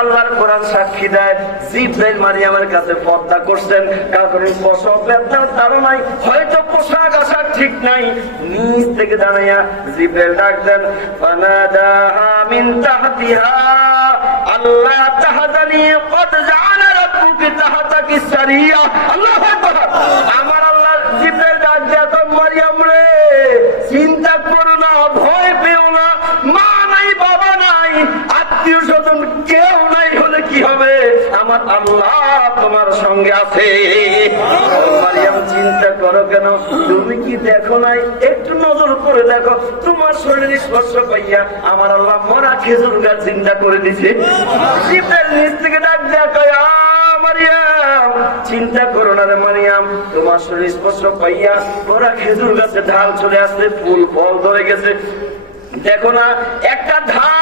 আল্লাহর কোরআন সাক্ষী দেয় মারিয়ামের কাছে পর্দা করছেন। হয়তো পোশাক আশাক ঠিক নাই। নিচ থেকে দাঁড়াইয়া জিব্রাইল ডাক দেন, ফানাদাহা মিন তাহতিহা আল্লাহ তাহাজানি কদ জাআলা রাব্বুকি সারিয়া। আল্লাহু আকবার আমার আল্লাহ জিব্রাইল ডাক দেয়া তো মারিয়াম রে চিন্তা করো না ভয় পেও না মা নাই বাবা নাই আত্মীয় স্বজন কেউ নাই হলে কি হবে আমার তোমার সঙ্গে আছে। চিন্তা করো কেন? তুমি কি দেখো নাই? একটু নজর করে দেখো। তোমার শরীরে স্পর্শ পাইয়া আমার আল্লাহ মরা খেজুর গাছ চিন্তা করে দিছে। থেকে ডাক চিন্তা করো না রে মারিয়াম। তোমার শরীর স্পর্শ পাইয়া ওরা খেজুর গাছে ঢাল চলে আসছে, ফুল ফল ধরে গেছে। দেখো না, একটা ঢাল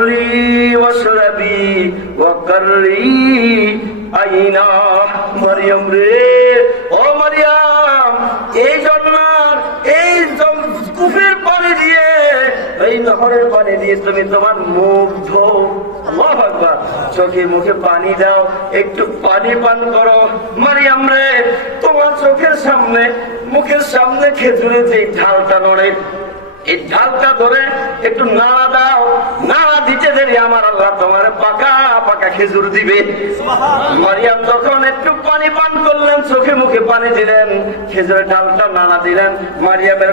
فكلي واشربي وقري আইনা মারিয়াম রে ও মারিয়াম এই জন্নার এই জম- কূপের পানি দিয়ে এই নহরের পানি দিয়ে তুমি তোমার মুখ ধো আল্লাহু আকবার। চোখে মুখে পানি দাও একটু পানি পান করো মারিয়াম রে তোমার চোখের সামনে মুখের সামনে খেজুরে যে ঢালটা নড়ে এই ঢালটা ধরে একটু নাড়া দাও। নাড়া দিতে দেরি আমার আল্লাহ তোমার পাকা পাকা খেজুর দিবে। মারিয়াম একটু পানি পান করলেন, চোখে মুখে পানি দিলেন, খেজুরের ঢালটা নাড়া দিলেন, মারিয়ামের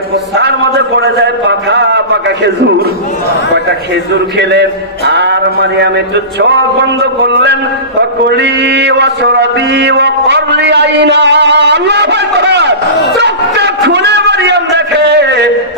মধ্যে পড়ে যায় পাকা পাকা খেজুর। কয়টা খেজুর খেলেন? আর মারিয়াম একটু চোখ বন্ধ করলেন কলি ওয়াসরাবি ওয়া করলি আইনা।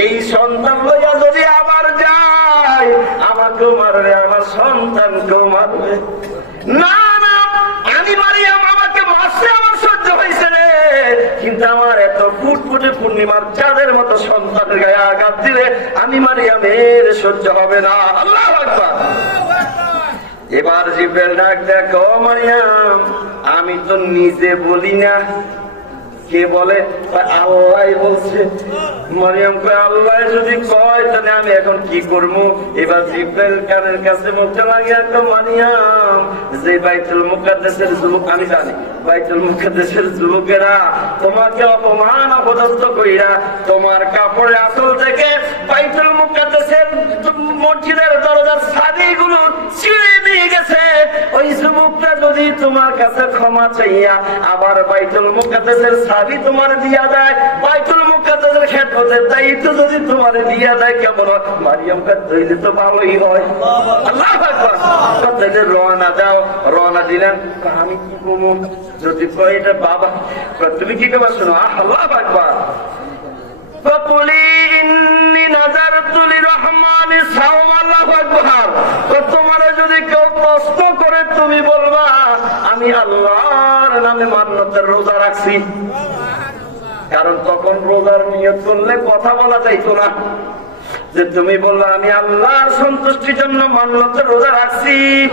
এই সন্তান লইয়া যদি আবার যায়, আমাকেও মারবে, আমার সন্তানকেও মারবে। না না, আমি মারিয়াম, আমাকে মারছে, আমার সহ্য হয়েছে রে। কিন্তু আমার এত ফুটফুটে পূর্ণিমার চাঁদের মতো সন্তানের গায়ে আঘাত দিলে আমি মারিয়ামের সহ্য হবে না। আল্লাহ এবার জিব্রাইল ডাক, দেখো মারিয়াম, আমি তো নিজে বলি না কে বলে? আল্লাহ বলছে। আল্লাহ যদি কয়, তাহলে আমি এখন কি এবার কানের কাছে লাগিয়ে যে বাইতুল মুকাদ্দাসের যুবক, আমি জানি, বাইতুল মুকাদ্দাসের যুবকেরা তোমাকে অপমান, অপদস্থ কইরা তোমার কাপড়ে আসল থেকে বাইতুল মুকাদ্দাসের মসজিদের দরজার সাদিগুলো ওই যুবকটা যদি তোমার কাছে ক্ষমা চাইয়া আবার বাইতুল মুকাদ্দাসের সাবি তোমার দিয়া দেয় বাইতুল মুকাদ্দাসের ক্ষেত্রে দায়িত্ব যদি তোমার দিয়া দেয় কেমন হয়? মারিয়াম কা তৈরি তো ভালোই হয় আল্লাহ আকবার তাহলে রওনা দাও রওনা দিলেন কা আমি কি করবো যদি কয় এটা বাবা কা তুমি কি করবা শোনো আহ, আল্লাহ আকবার فقولي إني نذرت للرحمن صوما الله أكبر তো তোমার যদি কেউ প্রশ্ন করে, তুমি বলবা, আমি আল্লাহর নামে মান্যতের রোজা রাখছি। কারণ তখন রোজার নিয়ত করলে কথা বলা যাইতো না। যে তুমি বলল, আমি আল্লাহর সন্তুষ্টির জন্য মান্যতের রোজা রাখছি।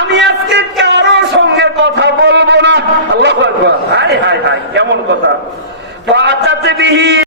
আমি আজকে কারও সঙ্গে কথা বলব না। আল্লাহ হাই হাই হাই কেমন কথা।